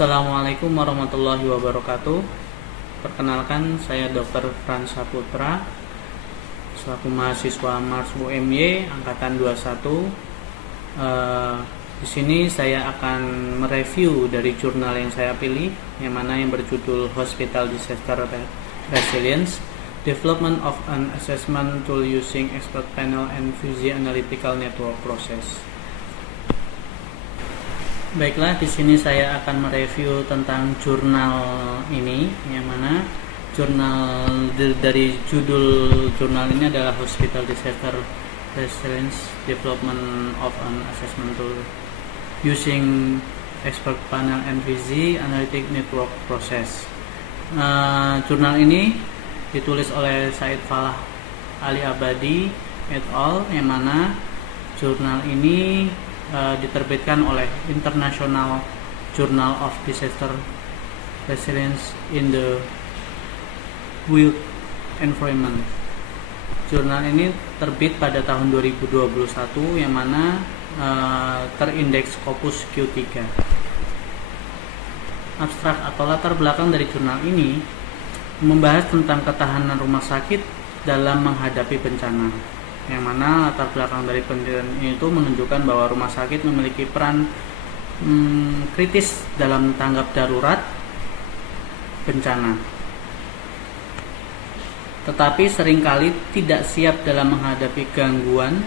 Assalamualaikum warahmatullahi wabarakatuh. Perkenalkan, saya Dr. Frans Saputra selaku mahasiswa Mars UMY angkatan 21. Di sini saya akan mereview dari jurnal yang saya pilih, yang mana yang berjudul Hospital Disaster Resilience: Development of an Assessment Tool Using Expert Panel and Fuzzy Analytical Network Process. Baiklah, di sini saya akan mereview tentang jurnal ini, yang mana jurnal dari judul jurnal ini adalah Hospital Disaster Resilience: Development of an Assessment Tool Using Expert Panel and Fuzzy Analytic Network Process. Jurnal ini ditulis oleh Said Falah Ali Abadi et al., yang mana jurnal ini diterbitkan oleh International Journal of Disaster Resilience in the Built Environment. Jurnal ini terbit pada tahun 2021, yang mana terindeks Scopus Q3. Abstrak atau latar belakang dari jurnal ini membahas tentang ketahanan rumah sakit dalam menghadapi bencana, yang mana latar belakang dari penelitian itu menunjukkan bahwa rumah sakit memiliki peran kritis dalam tanggap darurat bencana, tetapi seringkali tidak siap dalam menghadapi gangguan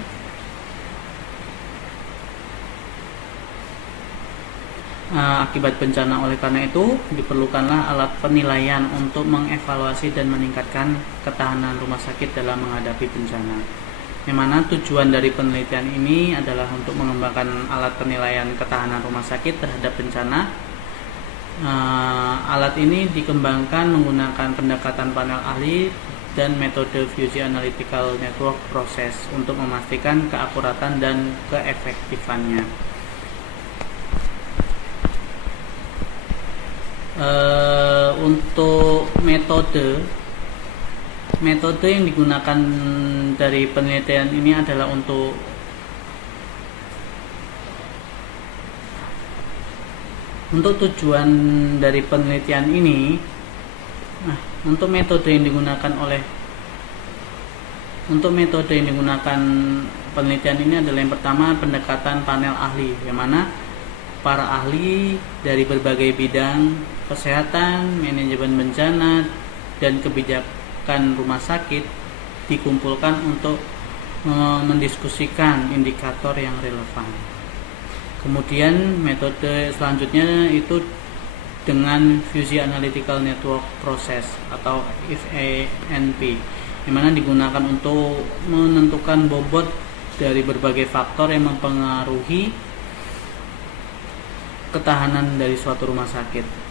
akibat bencana. Oleh karena itu, diperlukanlah alat penilaian untuk mengevaluasi dan meningkatkan ketahanan rumah sakit dalam menghadapi bencana, yang mana tujuan dari penelitian ini adalah untuk mengembangkan alat penilaian ketahanan rumah sakit terhadap bencana. Alat ini dikembangkan menggunakan pendekatan panel ahli dan metode Fuzzy Analytical Network Process untuk memastikan keakuratan dan keefektifannya. Untuk metode yang digunakan dari penelitian ini adalah untuk tujuan dari penelitian ini. Untuk metode yang digunakan penelitian ini adalah yang pertama, pendekatan panel ahli, yang mana para ahli dari berbagai bidang kesehatan, manajemen bencana, dan kebijakan rumah sakit dikumpulkan untuk mendiskusikan indikator yang relevan. Kemudian metode selanjutnya itu dengan Fuzzy Analytical Network Process atau FANP, yang mana digunakan untuk menentukan bobot dari berbagai faktor yang mempengaruhi ketahanan dari suatu rumah sakit.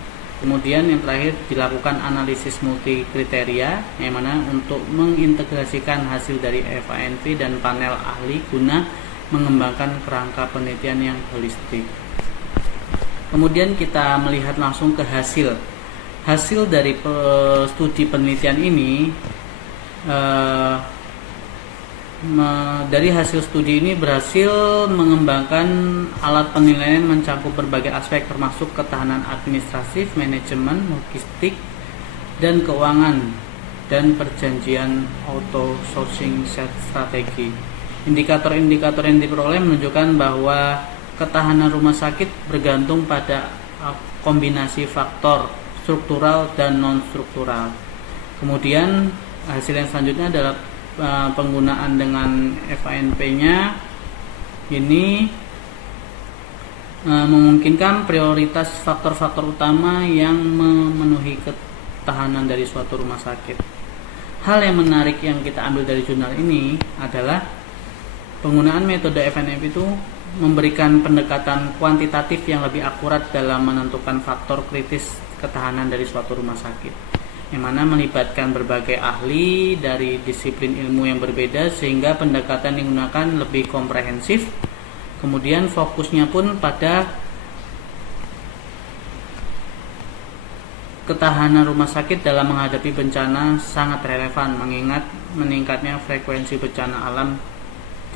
Kemudian yang terakhir, dilakukan analisis multi kriteria, yang mana untuk mengintegrasikan hasil dari FANP dan panel ahli guna mengembangkan kerangka penelitian yang holistik. Kemudian kita melihat langsung ke hasil dari studi penelitian ini. Dari hasil studi ini berhasil mengembangkan alat penilaian mencakup berbagai aspek, termasuk ketahanan administratif, manajemen, logistik, dan keuangan, dan perjanjian outsourcing strategi. Indikator-indikator yang diperoleh menunjukkan bahwa ketahanan rumah sakit bergantung pada kombinasi faktor struktural dan non-struktural. Kemudian hasil yang selanjutnya adalah penggunaan dengan FANP-nya ini memungkinkan prioritas faktor-faktor utama yang memenuhi ketahanan dari suatu rumah sakit. Hal yang menarik yang kita ambil dari jurnal ini adalah penggunaan metode FANP itu memberikan pendekatan kuantitatif yang lebih akurat dalam menentukan faktor kritis ketahanan dari suatu rumah sakit, yang mana melibatkan berbagai ahli dari disiplin ilmu yang berbeda, sehingga pendekatan yang digunakan lebih komprehensif. Kemudian fokusnya pun pada ketahanan rumah sakit dalam menghadapi bencana sangat relevan, mengingat meningkatnya frekuensi bencana alam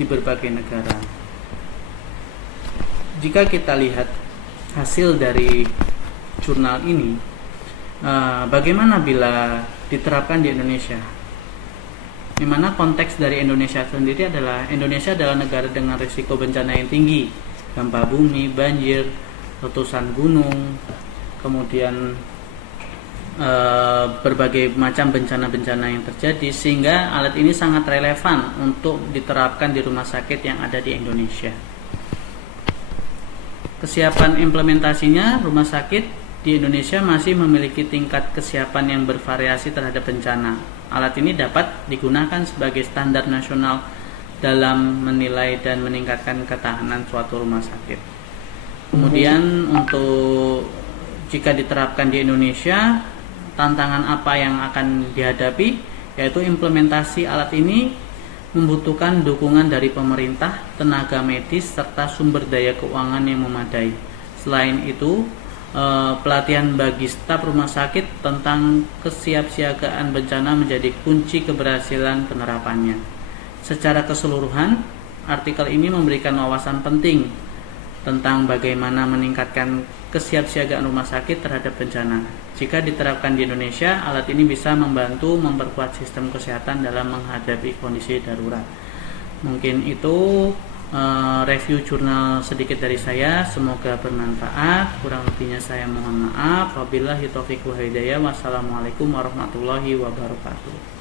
di berbagai negara. Jika kita lihat hasil dari jurnal ini, bagaimana bila diterapkan di Indonesia? Dimana konteks dari Indonesia sendiri adalah Indonesia adalah negara dengan risiko bencana yang tinggi, gempa bumi, banjir, letusan gunung, kemudian berbagai macam bencana-bencana yang terjadi, sehingga alat ini sangat relevan untuk diterapkan di rumah sakit yang ada di Indonesia. Kesiapan implementasinya, rumah sakit di Indonesia masih memiliki tingkat kesiapan yang bervariasi terhadap bencana. Alat ini dapat digunakan sebagai standar nasional dalam menilai dan meningkatkan ketahanan suatu rumah sakit. Kemudian untuk jika diterapkan di Indonesia, tantangan apa yang akan dihadapi, yaitu implementasi alat ini membutuhkan dukungan dari pemerintah, tenaga medis, serta sumber daya keuangan yang memadai. Selain itu, pelatihan bagi staf rumah sakit tentang kesiapsiagaan bencana menjadi kunci keberhasilan penerapannya. Secara keseluruhan, artikel ini memberikan wawasan penting tentang bagaimana meningkatkan kesiapsiagaan rumah sakit terhadap bencana. Jika diterapkan di Indonesia, alat ini bisa membantu memperkuat sistem kesehatan dalam menghadapi kondisi darurat. Mungkin itu review jurnal sedikit dari saya, semoga bermanfaat. Kurang lebihnya saya mohon maaf. Wabillahi taufiq wal hidayah. Wassalamualaikum warahmatullahi wabarakatuh.